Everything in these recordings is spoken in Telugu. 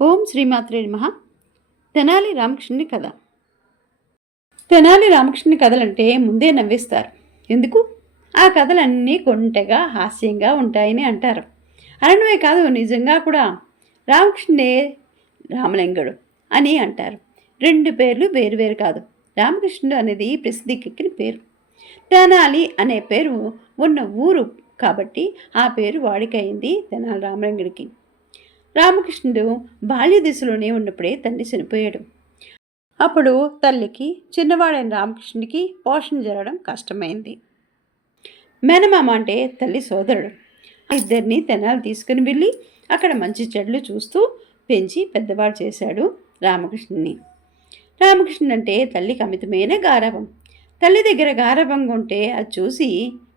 ఓం శ్రీమాత్రే నమః. తెనాలి రామకృష్ణుని కథ. తెనాలి రామకృష్ణుని కథలంటే ముందే నవ్విస్తారు. ఎందుకు? ఆ కథలన్నీ కొంటెగా హాస్యంగా ఉంటాయని అంటారు. అనడమే కాదు, నిజంగా కూడా. రామకృష్ణుడే రామలింగుడు అని అంటారు. రెండు పేర్లు వేరువేరు కాదు. రామకృష్ణుడు అనేది ప్రసిద్ధికెక్కిన పేరు. తెనాలి అనే పేరు ఉన్న ఊరు కాబట్టి ఆ పేరు వాడికైంది తెనాలి రామలింగుడికి. రామకృష్ణుడు బాల్య దశలోనే ఉన్నప్పుడే తండ్రి చనిపోయాడు. అప్పుడు తల్లికి చిన్నవాడైన రామకృష్ణుడికి పోషణ జరగడం కష్టమైంది. మేనమామ అంటే తల్లి సోదరుడు. ఇద్దరిని తెనాలి తీసుకుని వెళ్ళి అక్కడ మంచి చెడ్లు చూస్తూ పెంచి పెద్దవాడు చేశాడు రామకృష్ణుని. రామకృష్ణుడు అంటే తల్లికి అమితమైన గారాబం. తల్లి దగ్గర గారాబంగా ఉంటే అది చూసి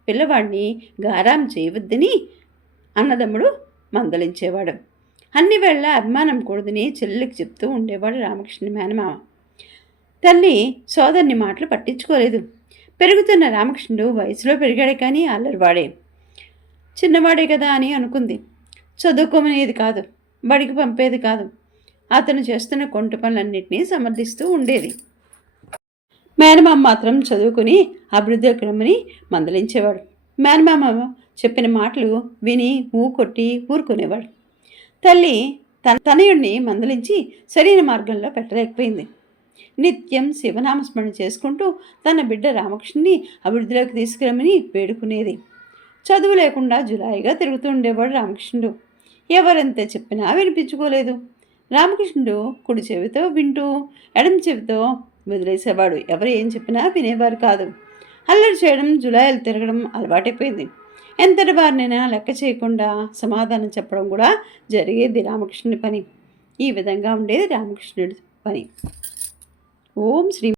పిల్లవాడిని గారాం చేయవద్దని అన్నదమ్ముడు మందలించేవాడు. అన్ని వేళ అభిమానం కూడదని చెల్లెలికి చెప్తూ ఉండేవాడు రామకృష్ణుని మేనమామ. తల్లి సోదరుని మాటలు పట్టించుకోలేదు. పెరుగుతున్న రామకృష్ణుడు వయసులో పెరిగాడే కానీ అల్లరివాడే. చిన్నవాడే కదా అని అనుకుంది. చదువుకోమనేది కాదు, బడికి పంపేది కాదు. అతను చేస్తున్న కొంట పనులన్నింటినీ సమర్థిస్తూ ఉండేది. మేనమామ మాత్రం చదువుకుని అభివృద్ధి క్రమని మందలించేవాడు. మేనమామ చెప్పిన మాటలు విని కొట్టి ఊరుకునేవాడు. తల్లి తనయుడిని మందలించి సరైన మార్గంలో పెట్టలేకపోయింది. నిత్యం శివనామస్మరణ చేసుకుంటూ తన బిడ్డ రామకృష్ణుని అభివృద్ధిలోకి తీసుకురమని వేడుకునేది. చదువు లేకుండా జులాయిగా తిరుగుతూ ఉండేవాడు రామకృష్ణుడు. ఎవరెంత చెప్పినా వినిపించుకోలేదు. రామకృష్ణుడు కుడి చెవితో వింటూ ఎడమ చెవితో వదిలేసేవాడు. ఎవరు ఏం చెప్పినా వినేవారు కాదు. అల్లరి చేయడం, జులాయిలు తిరగడం అలవాటైపోయింది. ఎంతటి వారినైనా లెక్క చేయకుండా సమాధానం చెప్పడం కూడా జరిగేది రామకృష్ణుడి పని. ఈ విధంగా ఉండేది రామకృష్ణుడి పని. ఓం శ్రీ